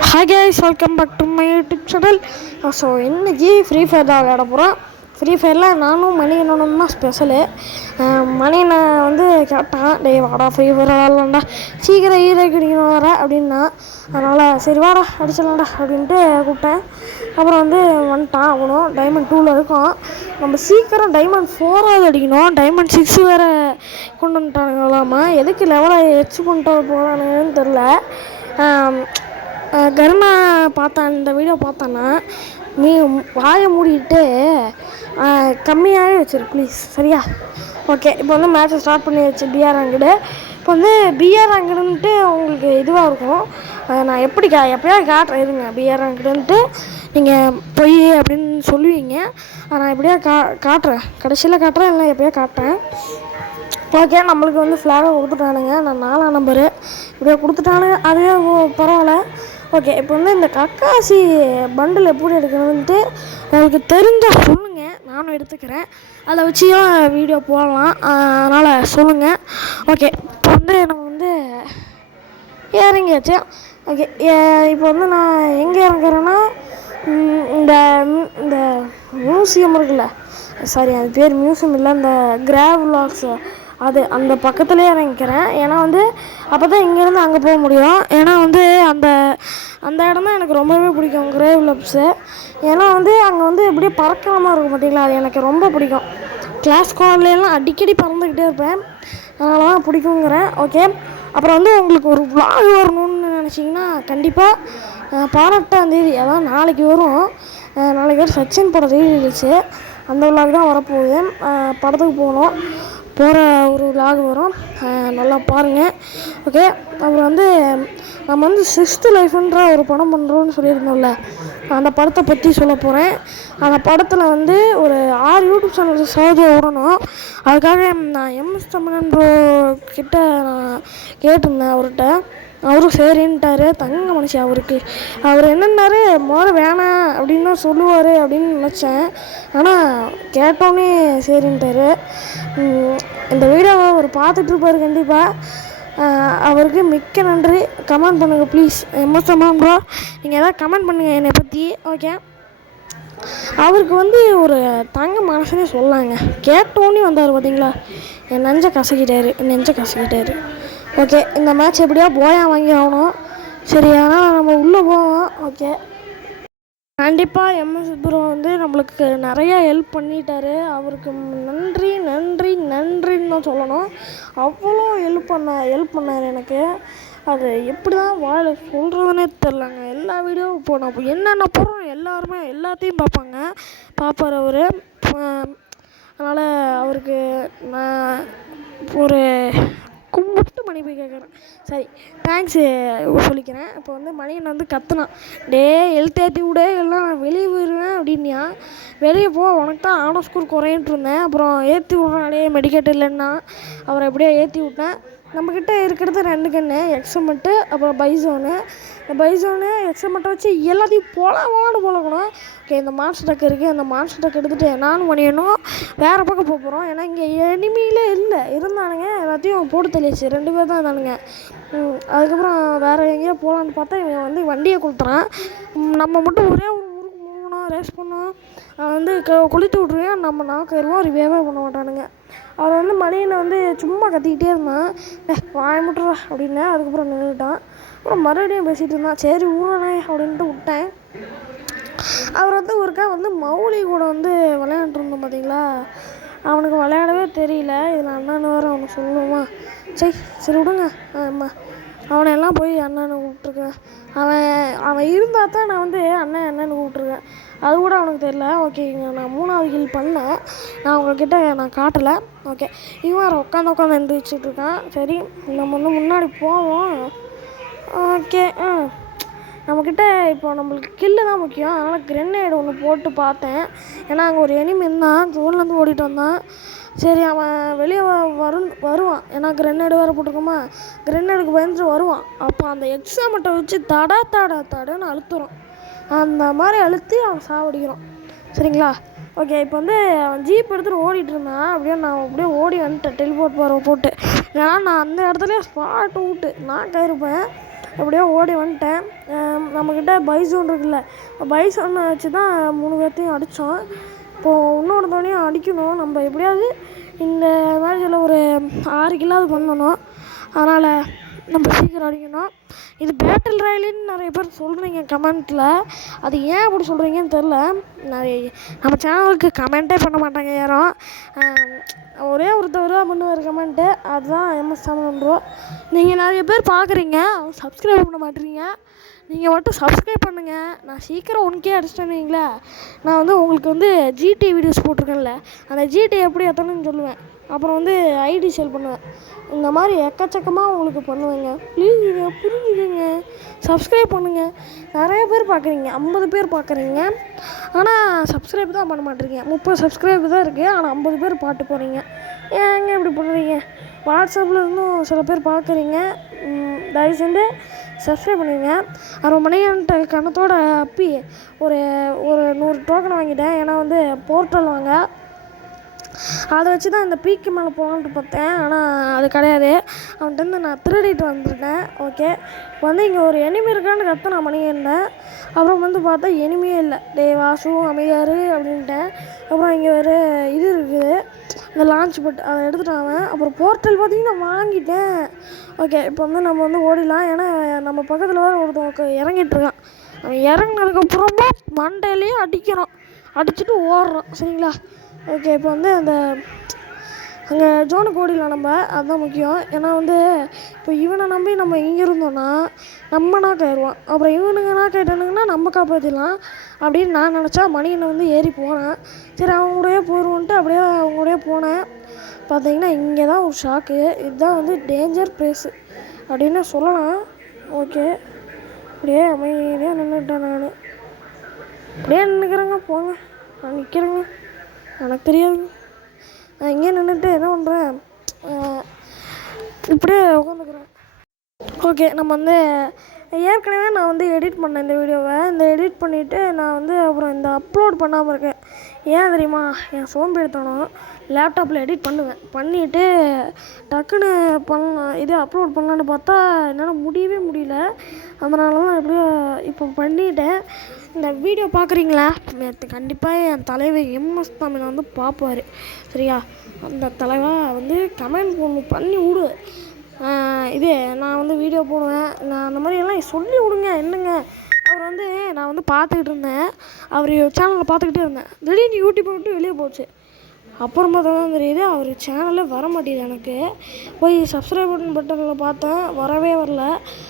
Hi guys, welcome back to my YouTube channel. So இன்றைக்கி free fire தான் விளையாட போகிறோம். ஃப்ரீ ஃபயரில் நானும் மணிகண்டனும் தான் ஸ்பெஷலு. மணியனை வந்து கேட்டான், டேய் வாடா ஃப்ரீ ஃபயர் விளாட்லாம்டா, சீக்கிரம் ஹீரோக்கு அடிக்கணும் வர அப்படின்னா, அதனால் சரி வாடா அடிச்சிடலாம்டா அப்படின்ட்டு கூப்பிட்டேன். அப்புறம் வந்து வந்துட்டான். அவனும் டைமண்ட் 2ல் இருக்கும். நம்ம சீக்கிரம் டைமண்ட் 4ஆவது அடிக்கணும். டைமண்ட் 6 வேறு கொண்டு வந்துட்டானுங்களாமா. எதுக்கு லெவலை எச்சு கொண்டு போகிறானுங்கன்னு தெரில. கருணா பார்த்தான், இந்த வீடியோ பார்த்தான்னா நீ வாயை மூடிட்டு கம்மியாகவே வச்சிரு ப்ளீஸ், சரியா? ஓகே, இப்போ வந்து மேட்ச்சை ஸ்டார்ட் பண்ணி வச்சு பிஆர் ரேங்கடு. இப்போ வந்து பிஆர் ரேங்கடுன்ட்டு உங்களுக்கு இதுவாக இருக்கும். நான் எப்போயாவது காட்டுறேன் இருங்க. பிஆர் ரேங்கடுன்ட்டு நீங்கள் பொய் அப்படின்னு சொல்லுவீங்க. நான் எப்படியா காட்டுறேன், கடைசியில் காட்டுறேன், இல்லை எப்போயா காட்டுறேன். ஓகே, நம்மளுக்கு வந்து ஃப்ளாகை கொடுத்துட்டானுங்க. நான் 4ஆம் நம்பரு இப்படியா கொடுத்துட்டானுங்க, அதுவே பரவாயில்ல. ஓகே, இப்போ வந்து இந்த கக்காசி பண்டில் எப்படி எடுக்கணுன்ட்டு உங்களுக்கு தெரிஞ்சால் சொல்லுங்கள், நானும் எடுத்துக்கிறேன். அதை வச்சியும் வீடியோ போடலாம், அதனால் சொல்லுங்கள். ஓகே, இப்போ வந்து நம்ம வந்து இறங்கியாச்சு. ஓகே, இப்போ வந்து நான் எங்கே இறங்குறேன்னா, இந்த இந்த மியூசியம் இருக்குல்ல, சாரி அது பேர் மியூசியம் இல்லை, இந்த கிராவ் விலாக்ஸ் அது அந்த பக்கத்துலேயே இறங்கிக்கிறேன். ஏன்னா வந்து அப்போ தான் இங்கேருந்து அங்கே போக முடியும். ஏன்னா வந்து அந்த இடம் தான் எனக்கு ரொம்பவே பிடிக்கும், கிரேவ் லாப்ஸு. ஏன்னா வந்து அங்கே வந்து எப்படியே பறக்காமல் இருக்கும் பார்த்தீங்களா, அது எனக்கு ரொம்ப பிடிக்கும். கிளாஸ் கார்ட்லாம் அடிக்கடி பறந்துக்கிட்டே இருப்பேன், அதனால தான் பிடிக்குங்கிறேன். ஓகே, அப்புறம் வந்து உங்களுக்கு ஒரு விளாக் வரணும்னு நினச்சிங்கன்னா கண்டிப்பாக 18ஆந்தேதி, அதான் நாளைக்கு வரும். நாளைக்கு வரும் சச்சின் படம் ரீலீஸு, அந்த விளாக் தான் வரப்போகுது. படத்துக்கு போகிற ஒரு விளாக் வரும், நல்லா பாருங்கள். ஓகே, அப்புறம் வந்து நம்ம வந்து 6th லைஃப்ன்ற ஒரு படம் பண்ணுறோன்னு சொல்லியிருந்தோம்ல, அந்த படத்தை பற்றி சொல்ல போகிறேன். அந்த படத்தில் வந்து ஒரு 6 யூடியூப் சேனல்ஸ் சவுதியை விடணும். அதுக்காக நான் எம்எஸ் தமிழன் ப்ரோ கிட்ட நான் கேட்டிருந்தேன் அவர்கிட்ட. அவரும் சரின்ட்டார். தங்க மனுஷன் அவர் என்னன்னாரு, முதல்ல வேணாம் அப்படின்னு தான் சொல்லுவார் அப்படின்னு நினச்சேன். ஆனால் கேட்டோன்னே சரின்ட்டார். இந்த வீடியோவை அவர் பார்த்துட்ருப்பார் கண்டிப்பாக. அவருக்கு மிக்க நன்றி. கமெண்ட் பண்ணுங்கள் ப்ளீஸ். எம்எஸ் தமிழன் ப்ரோ, நீங்கள் எதாவது கமெண்ட் பண்ணுங்கள் என்னை பற்றி. ஓகே, அவருக்கு வந்து ஒரு தங்க மனசுனே சொல்லாங்க. கேட்டோன்னே வந்தார் பார்த்தீங்களா, என் நெஞ்சை கசக்கிட்டார். ஓகே, இந்த மேட்ச் எப்படியா போயா வாங்கி ஆகணும். சரி, ஆனால் நம்ம உள்ளே போவோம். ஓகே, கண்டிப்பாக எம்எஸ் ப்ரோ வந்து நம்மளுக்கு நிறையா ஹெல்ப் பண்ணிட்டாரு. அவருக்கு நன்றின்னு தான் சொல்லணும். அவ்வளோ ஹெல்ப் பண்ணார் எனக்கு. அது எப்படி தான் வாழை சொல்கிறதுனே தெரிலங்க. எல்லா வீடியோவும் இப்போ நான் என்னென்ன போடுறோம் எல்லாருமே எல்லாத்தையும் பார்ப்பார் அவர். அதனால் அவருக்கு நான் ஒரு கும்பிட்டு மன்னிப்பு கேட்குறேன். சரி, தேங்க்ஸு சொல்லிக்கிறேன். இப்போ வந்து மணியன் வந்து கத்துனான், டே ஹெல்த் ஏற்றி விட, இல்லைனா நான் வெளியே போயிடுவேன் அப்படின்னியா. வெளியே போ, உனக்கு தான் ஆனோ ஸ்கோர் குறையின்ட்டு இருந்தேன். அப்புறம் ஏற்றி விட்றானே மெடிக்கேட் இல்லைன்னா அவரை எப்படியோ ஏற்றி விட்டேன். நம்மக்கிட்ட இருக்கிறது 2 கன்று, எக்ஸமெண்ட்டு அப்புறம் பைசோனு. இந்த பைசோனு எக்ஸமெண்ட்டை வச்சு எல்லாத்தையும் போலக்கணும். ஓகே, இந்த மான்ஸ்டர் டக் இருக்குது. அந்த மான்ஸ்டர் டக் எடுத்துகிட்டு நானும் பண்ணிடணும், வேறு பக்கம் போகிறோம். ஏன்னா இங்கே எனிமியிலே இருந்தானுங்க, எல்லாத்தையும் போட்டு தெளிச்சு 2 பேர் தான் இருந்தானுங்க. அதுக்கப்புறம் வேறு எங்கேயோ போகலான்னு பார்த்தா இவன் வந்து வண்டியை கொடுத்துறான். நம்ம மட்டும் ஒரே ஒரு ஊருக்கு மூணோம் ரேஸ் பண்ணோம். அவன் வந்து கொளுத்து விட்ருவேன், நம்ம நாக்காயிருவோம். ரிவேவே பண்ண மாட்டானுங்க. அவர் வந்து மணியனை வந்து சும்மா கத்திக்கிட்டே இருந்தான், வாய முட்டுறா அப்படின்னு. அதுக்கப்புறம் நின்றுட்டான். அப்புறம் மறுபடியும் பேசிகிட்டு இருந்தான். சரி ஊரானே அப்படின்ட்டு விட்டேன். அவர் வந்து ஒருக்கா வந்து மௌலி கூட வந்து விளையாண்டுருந்தோம் பார்த்தீங்களா, அவனுக்கு விளையாடவே தெரியல. இதில் அண்ணன் வேறு அவனுக்கு சொல்லணுமா, சரி விடுங்க. ஆமாம், அவனையெல்லாம் போய் அண்ணனை கூப்பிட்ருக்கேன். அவன் இருந்தால் தான் நான் வந்து அண்ணன்னு கூப்பிட்ருக்கேன். அது கூட அவனுக்கு தெரியல. ஓகே, நான் 3வது கில் பண்ணேன். நான் உங்கள்கிட்ட நான் காட்டலை. ஓகே, இவன் உட்காந்து எழுந்திரிச்சிட்ருக்கான். சரி, நம்ம வந்து முன்னாடி போவோம். ஓகே, நம்மக்கிட்ட இப்போ நம்மளுக்கு கில்லு தான் முக்கியம். அதனால் கிரெனேடு ஒன்று போட்டு பார்த்தேன். ஏன்னா அங்கே ஒரு எனிமி இருந்தான், ஜோன்லேருந்து ஓடிட்டு வந்தான். சரி, அவன் வெளியே வருவான். ஏன்னா கிரெனேடு வேறு போட்டிருக்கோமா, கிரெனேடுக்கு பயந்துட்டு வருவான். அப்போ அந்த எக்ஸாமெண்ட்டை வச்சு தடன்னு அழுத்துறோம். அந்த மாதிரி அழுத்தி அவன் சாவடிக்கிறான், சரிங்களா? ஓகே, இப்போ வந்து அவன் ஜீப் எடுத்துகிட்டு ஓடிட்டு இருந்தான். நான் அப்படியே ஓடி வந்துட்டேன் டெலிபோர்ட் போட்டு. ஏன்னா நான் அந்த இடத்துல ஸ்பாட் விட்டு நான் கயிருப்பேன். எப்படியோ ஓடி வந்துட்டேன். நம்மக்கிட்ட பைசோன் இருக்குல்ல, பைசோனை வச்சு தான் 3 பேர்த்தையும் அடித்தோம். இப்போது இன்னொருத்தவனையும் அடிக்கணும். நம்ம எப்படியாவது இந்த மேட்சில் ஒரு 6 கில்லாவது பண்ணணும். அதனால் நம்ம சீக்கிரம் அடிக்கணும். இது பேட்டில் ராயலுன்னு நிறைய பேர் சொல்கிறீங்க கமெண்ட்டில். அது ஏன் அப்படி சொல்கிறீங்கன்னு தெரில. நம்ம சேனலுக்கு கமெண்ட்டே பண்ண மாட்டாங்க யாரும். ஒரே ஒருத்தர் தான் பண்ணுவார் கமெண்ட்டு, அதுதான் MS தமிழன் ப்ரோ. நீங்கள் நிறைய பேர் பார்க்குறீங்க, சப்ஸ்கிரைப் பண்ண மாட்டேறீங்க. நீங்கள் மட்டும் சப்ஸ்கிரைப் பண்ணுங்கள். நான் சீக்கிரம் 1K அடிச்சிட்டேன்னு வைங்களேன், நான் வந்து உங்களுக்கு வந்து ஜிடி வீடியோஸ் போட்டிருக்கேன்ல, அந்த ஜிடி எப்படி எத்தணும்னு சொல்லுவேன். அப்புறம் வந்து ஐடி சேல் பண்ணுவேன். இந்த மாதிரி எக்கச்சக்கமாக உங்களுக்கு பண்ணுவேங்க. ப்ளீஸ் இதை புரிஞ்சுக்கங்க, சப்ஸ்கிரைப் பண்ணுங்கள். நிறைய பேர் பார்க்குறீங்க, 50 பேர் பார்க்குறீங்க, ஆனால் சப்ஸ்கிரைப் தான் பண்ண மாட்டேறீங்க. 30 சப்ஸ்கிரைப் தான் இருக்குது, ஆனால் 50 பேர் பாட்டு போகிறீங்க. ஏங்க இப்படி பண்ணுறீங்க? வாட்ஸ்அப்பில் இருந்தும் சில பேர் பார்க்குறீங்க. தயவு செஞ்சு சப்ஸ்கிரைப் பண்ணுவீங்க. 1/2 மணின்ட்டு கணத்தோட அப்பி ஒரு 100 டோக்கன் வாங்கிட்டேன். ஏன்னா வந்து போர்ட்டல் வாங்க, அதை வச்சு தான் இந்த பீக்கு மேலே போகலான்ட்டு பார்த்தேன். ஆனால் அது கிடையாது. அவன்கிட்ட நான் திருடிட்டு வந்துருக்கேன். ஓகே, இப்போ வந்து இங்கே ஒரு எனிமி இருக்கான்னு கற்று நான் பண்ணியிருந்தேன். அப்புறம் வந்து பார்த்தா எனிமியே இல்லை. வாசு அமைதியாரு அப்படின்ட்டேன். அப்புறம் இங்கே ஒரு இது இருக்குது, இந்த லான்ச் பட், அதை எடுத்துட்டாங்க. அப்புறம் போர்ட்டல் பார்த்திங்கன்னா வாங்கிட்டேன். ஓகே, இப்போ வந்து நம்ம வந்து ஓடிடலாம். ஏன்னா நம்ம பக்கத்தில் வேறு ஒருத்தவங்க இறங்கிட்டுருக்கான். அவன் இறங்கினதுக்கப்புறமா மண்டையிலேயே அடிக்கிறான், அடிச்சுட்டு ஓடுறான். சரிங்களா? ஓகே, இப்போ வந்து அந்த அங்கே ஜோனுக்கு ஓடிடலாம் நம்ம, அதுதான் முக்கியம். ஏன்னா வந்து இப்போ இவனை நம்பி நம்ம இங்கே இருந்தோன்னா நம்ம நாக் ஆயிடுவான். அப்புறம் இவனுங்க நாக் ஆகிட்டானுங்கன்னா நம்ம காப்பாற்றிடலாம் அப்படின்னு நான் நினச்சா மணியனை வந்து ஏறி போனேன். சரி, அவங்க கூடயே போயிடுவோன்ட்டு அப்படியே அவங்க கூடயே போனேன். பார்த்தீங்கன்னா இங்கே தான் ஒரு ஷாக்கு. இதுதான் வந்து டேஞ்சர் ப்ளேஸு அப்படின்னு சொல்லலாம். ஓகே, அப்படியே அமைதியாக நின்றுட்டேன். நான் அப்படியே நின்றுக்கிறேங்க, போங்க, நான் நிற்கிறேங்க, எனக்கு தெரியாதுங்க. நான் இங்கே நின்றுட்டு என்ன பண்ணுறேன், இப்படியே உட்காந்துக்கிறேன். ஓகே, நம்ம வந்து ஏற்கனவே நான் வந்து எடிட் பண்ணேன் இந்த வீடியோவை. இந்த எடிட் பண்ணிவிட்டு நான் வந்து அப்புறம் இந்த அப்லோட் பண்ணாமல் இருக்கேன். ஏன் தெரியுமா? என் சோம்பேறித்தனம். லேப்டாப்பில் எடிட் பண்ணுவேன், பண்ணிவிட்டு டக்குன்னு இது அப்லோட் பண்ணலான்னு பார்த்தா என்னால் முடியவே முடியல. அதனால தான் எப்படியோ இப்போ பண்ணிவிட்டேன். இந்த வீடியோ பார்க்குறீங்களா? கண்டிப்பாக என் தலைவர் MS தமிழ் வந்து பார்ப்பார். சரியா? அந்த தலைவன் வந்து கமெண்ட் பண்ணி விடு. இது நான் வந்து வீடியோ போடுவேன், நான் அந்த மாதிரியெல்லாம் சொல்லி விடுங்க. என்னங்க, அவர் வந்து நான் வந்து பார்த்துக்கிட்டு இருந்தேன், அவர் சேனலில் பார்த்துக்கிட்டே இருந்தேன். திடீர்னு யூடியூப்பை விட்டு வெளியே போச்சு. அப்புறமா தான் தெரியுது அவர் சேனலில் வர மாட்டேங்குது. எனக்கு போய் சப்ஸ்கிரைப் பட்டனில் பார்த்தேன், வரவே வரல.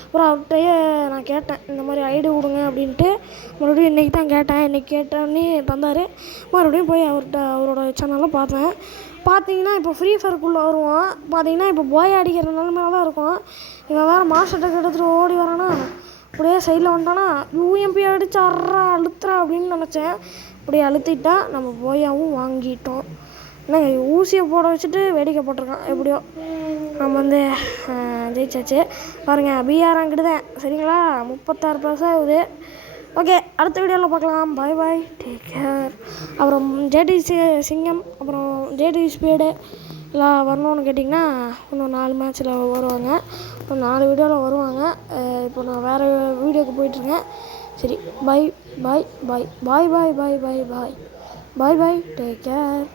அப்புறம் அவர்கிட்டயே நான் கேட்டேன், இந்த மாதிரி ஐடி விடுங்க அப்படின்ட்டு. மறுபடியும் இன்றைக்கி தான் கேட்டேன். இன்றைக்கி கேட்டோன்னே தந்தார். மறுபடியும் போய் அவரோட சேனலில் பார்த்தேன். பார்த்தீங்கன்னா இப்போ ஃப்ரீ ஃபயருக்குள்ளே வருவான். பார்த்தீங்கன்னா இப்போ பாய் அடிக்கிற நிலமையில தான் இருக்கும். இவன் வேறு மாஸ்டர்கிட்ட எடுத்துகிட்டு ஓடி வரானா, அப்படியே சைடில் வந்துட்டானா, UMP அடிச்சு அழுத்துறா அப்படின்னு நினச்சேன். அப்படியே அழுத்திட்டா நம்ம போயாவும் வாங்கிட்டோம். என்ன ஊசியை போட வச்சுட்டு வேடிக்கை போட்டிருக்கான். எப்படியோ நம்ம வந்து ஜெயிச்சாச்சு. பாருங்கள், பிஆர் அங்கிட்டு தான். சரிங்களா? 36+ ஆகுது. ஓகே, அடுத்த வீடியோவில் பார்க்கலாம். பாய் பாய், டேக் கேர். அப்புறம் JD சிங்கம், அப்புறம் JD ஸ்பீடு எல்லாம் வரணும்னு கேட்டிங்கன்னா இன்னும் 4 மேட்ச்சில் வருவாங்க. இன்னும் 4 வீடியோவில் வருவாங்க. இப்போ நான் வேறு வீடியோவுக்கு போயிட்டுருக்கேன். சரி, பாய் பாய் பாய் பாய் பாய் பாய் பாய் பாய் பாய் பாய், டேக் கேர்.